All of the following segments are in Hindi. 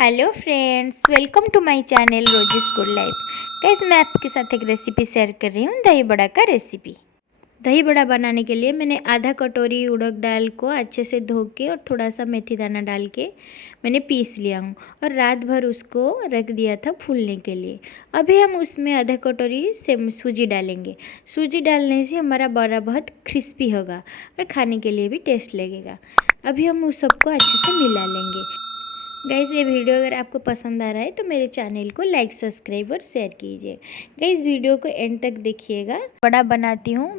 Hello friends, welcome to my channel Rosie's Good Life. Guys, मैं आपके साथ एक रेसिपी शेयर कर रही हूँ, दही बड़ा का रेसिपी। दही बड़ा बनाने के लिए मैंने आधा कटोरी उड़द दाल को अच्छे से धो के और थोड़ा सा मेथी दाना डाल के मैंने पीस लिया हूँ और रात भर उसको रख दिया था फूलने के लिए। अभी हम उसमें आधा कटोरी से सूजी डालेंगे। सूजी डालने से हमारा बड़ा बहुत क्रिस्पी होगा और खाने के लिए भी टेस्ट लगेगा। अभी हम उस सबको अच्छे से मिला लेंगे। गाइज़, ये वीडियो अगर आपको पसंद आ रहा है तो मेरे चैनल को लाइक, सब्सक्राइब और शेयर कीजिए। गाइज़, वीडियो को एंड तक देखिएगा। बड़ा बनाती हूँ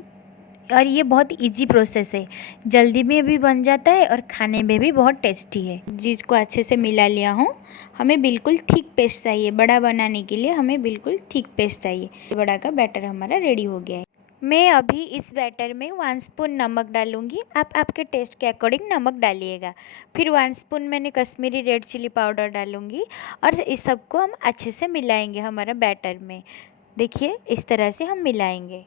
और ये बहुत इजी प्रोसेस है, जल्दी में भी बन जाता है और खाने में भी बहुत टेस्टी है। चीज़ को अच्छे से मिला लिया हूँ। हमें बिल्कुल थिक पेस्ट चाहिए, बड़ा बनाने के लिए हमें बिल्कुल थिक पेस्ट चाहिए। बड़ा का बैटर हमारा रेडी हो गया है। मैं अभी इस बैटर में 1 स्पून नमक डालूंगी। आप आपके टेस्ट के अकॉर्डिंग नमक डालिएगा। फिर 1 स्पून मैंने कश्मीरी रेड चिली पाउडर डालूंगी और इस सबको हम अच्छे से मिलाएंगे हमारा बैटर में। देखिए, इस तरह से हम मिलाएंगे।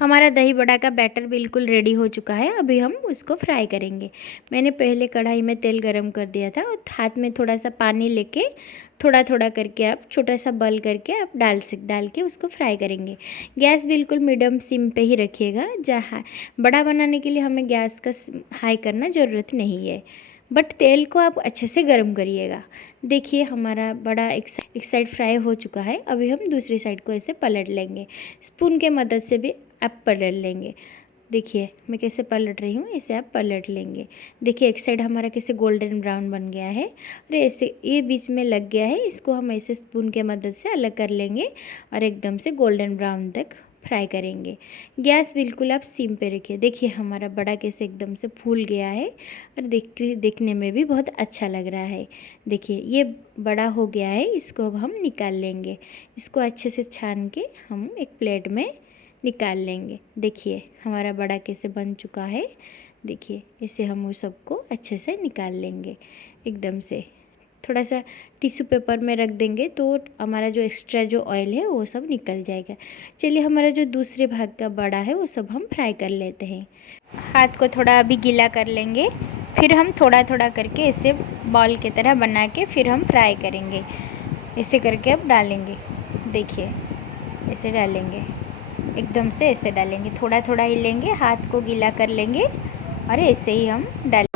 हमारा दही बड़ा का बैटर बिल्कुल रेडी हो चुका है। अभी हम उसको फ्राई करेंगे। मैंने पहले कढ़ाई में तेल गरम कर दिया था और हाथ में थोड़ा सा पानी लेके थोड़ा थोड़ा करके आप छोटा सा बल करके आप डाल के उसको फ्राई करेंगे। गैस बिल्कुल मीडियम सिम पे ही रखिएगा। जहाँ बड़ा बनाने के लिए हमें गैस का हाई करना ज़रूरत नहीं है, बट तेल को आप अच्छे से गर्म करिएगा। देखिए, हमारा बड़ा एक साइड फ्राई हो चुका है। अभी हम दूसरी साइड को ऐसे पलट लेंगे। स्पून के मदद से भी आप पलट लेंगे। देखिए मैं कैसे पलट रही हूँ, इसे आप पलट लेंगे। देखिए, एक साइड हमारा कैसे गोल्डन ब्राउन बन गया है और ऐसे ये बीच में लग गया है। इसको हम ऐसे स्पून के मदद से अलग कर लेंगे और एकदम से गोल्डन ब्राउन तक फ्राई करेंगे। गैस बिल्कुल आप सिम पे रखिए। देखिए, हमारा बड़ा कैसे एकदम से फूल गया है और देखने में भी बहुत अच्छा लग रहा है। देखिए, ये बड़ा हो गया है। इसको अब हम निकाल लेंगे। इसको अच्छे से छान के हम एक प्लेट में निकाल लेंगे। देखिए, हमारा बड़ा कैसे बन चुका है। देखिए, इसे हम उस सबको अच्छे से निकाल लेंगे। एकदम से थोड़ा सा टिश्यू पेपर में रख देंगे तो हमारा जो एक्स्ट्रा जो ऑयल है वो सब निकल जाएगा। चलिए, हमारा जो दूसरे भाग का बड़ा है वो सब हम फ्राई कर लेते हैं। हाथ को थोड़ा अभी गीला कर लेंगे। फिर हम थोड़ा थोड़ा करके इसे बॉल की तरह बना के फिर हम फ्राई करेंगे। ऐसे करके अब डालेंगे। देखिए, ऐसे डालेंगे, एकदम से ऐसे डालेंगे। थोड़ा थोड़ा ही लेंगे, हाथ को गीला कर लेंगे और ऐसे ही हम डालेंगे।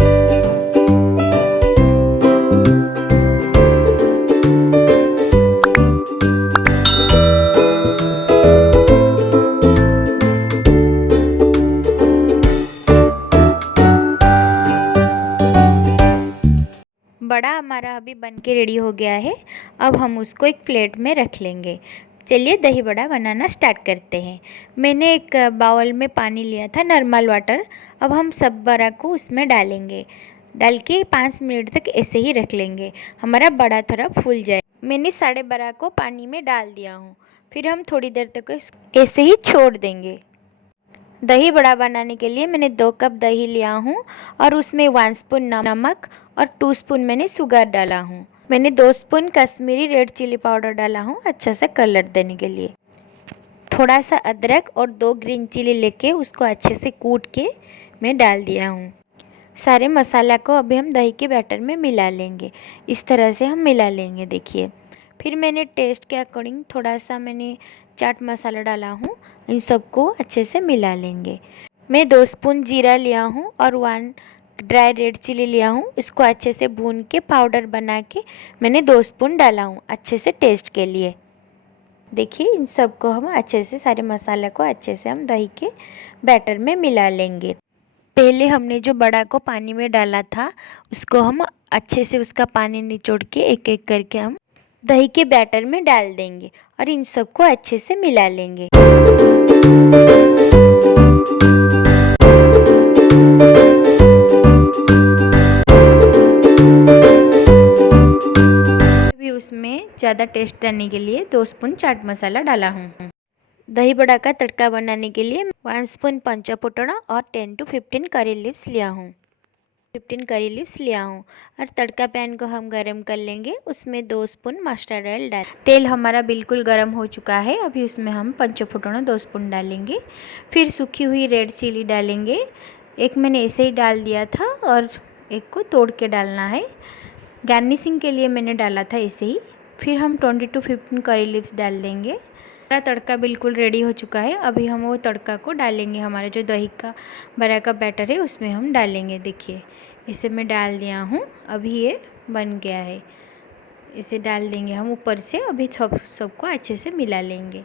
बड़ा हमारा अभी बन के रेडी हो गया है। अब हम उसको एक प्लेट में रख लेंगे। चलिए, दही बड़ा बनाना स्टार्ट करते हैं। मैंने एक बाउल में पानी लिया था, नॉर्मल वाटर। अब हम सब बड़ा को उसमें डालेंगे। डाल के 5 मिनट तक ऐसे ही रख लेंगे। हमारा बड़ा थोड़ा फूल जाए। मैंने साढ़े बड़ा को पानी में डाल दिया हूँ। फिर हम थोड़ी देर तक ऐसे ही छोड़ देंगे। दही बड़ा बनाने के लिए मैंने 2 कप दही लिया हूँ और उसमें 1 स्पून नमक और 2 स्पून मैंने शुगर डाला हूँ। मैंने 2 spoon Kashmiri red chilli powder डाला हूँ अच्छा सा कलर देने के लिए। थोड़ा सा अदरक और 2 ग्रीन चिली लेके उसको अच्छे से कूट के मैं डाल दिया हूँ। सारे मसाला को अभी हम दही के बैटर में मिला लेंगे। इस तरह से हम मिला लेंगे। देखिए, फिर मैंने टेस्ट के अकॉर्डिंग थोड़ा सा मैंने चाट मसाला डाला हूँ। इन सबको अच्छे से मिला लेंगे। मैं 2 स्पून जीरा लिया हूँ और 1 ड्राई रेड चिली लिया हूँ। इसको अच्छे से भून के पाउडर बना के मैंने 2 स्पून डाला हूँ अच्छे से टेस्ट के लिए। देखिए, इन सबको हम अच्छे से सारे मसाला को अच्छे से हम दही के बैटर में मिला लेंगे। पहले हमने जो बड़ा को पानी में डाला था उसको हम अच्छे से उसका पानी निचोड़ के एक एक करके हम दही के बैटर में डाल देंगे और इन सबको अच्छे से मिला लेंगे। अभी उसमें ज़्यादा टेस्ट करने के लिए 2 स्पून चाट मसाला डाला हूँ। दही बड़ा का तड़का बनाने के लिए 1 स्पून पंचफोड़न और 10 to 15 करी लीव्स लिया हूँ। 15 करी लीव्स लिया हूँ। और तड़का पैन को हम गरम कर लेंगे, उसमें 2 स्पून मस्टर्ड ऑयल डाल। तेल हमारा बिल्कुल गरम हो चुका है, अभी उसमें हम पंचफुटना 2 स्पून डालेंगे। फिर सूखी हुई रेड चिली डालेंगे, एक मैंने ऐसे ही डाल दिया था और एक को तोड़ के डालना है। गार्निशिंग के लिए मैंने डाला था ऐसे ही। फिर हम 20 to 15 करी लीव्स डाल देंगे। हमारा तड़का बिल्कुल रेडी हो चुका है, अभी हम वो तड़का को डालेंगे। हमारा जो दही का बड़ा का बैटर है उसमें हम डालेंगे। देखिए इसे मैं डाल दिया हूँ, अभी ये बन गया है। इसे डाल देंगे हम ऊपर से, अभी सबको अच्छे से मिला लेंगे।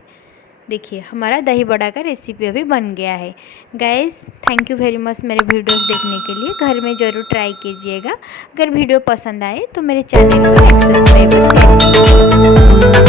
देखिए हमारा दही बड़ा का रेसिपी अभी बन गया है। Guys thank you very much मेरे वीडियोस देखने के लिए। घर में ज़रूर ट्राई कीजिएगा। अगर वीडियो पसंद आए तो मेरे चैनल को लाइक सब्सक्राइब और शेयर कीजिएगा।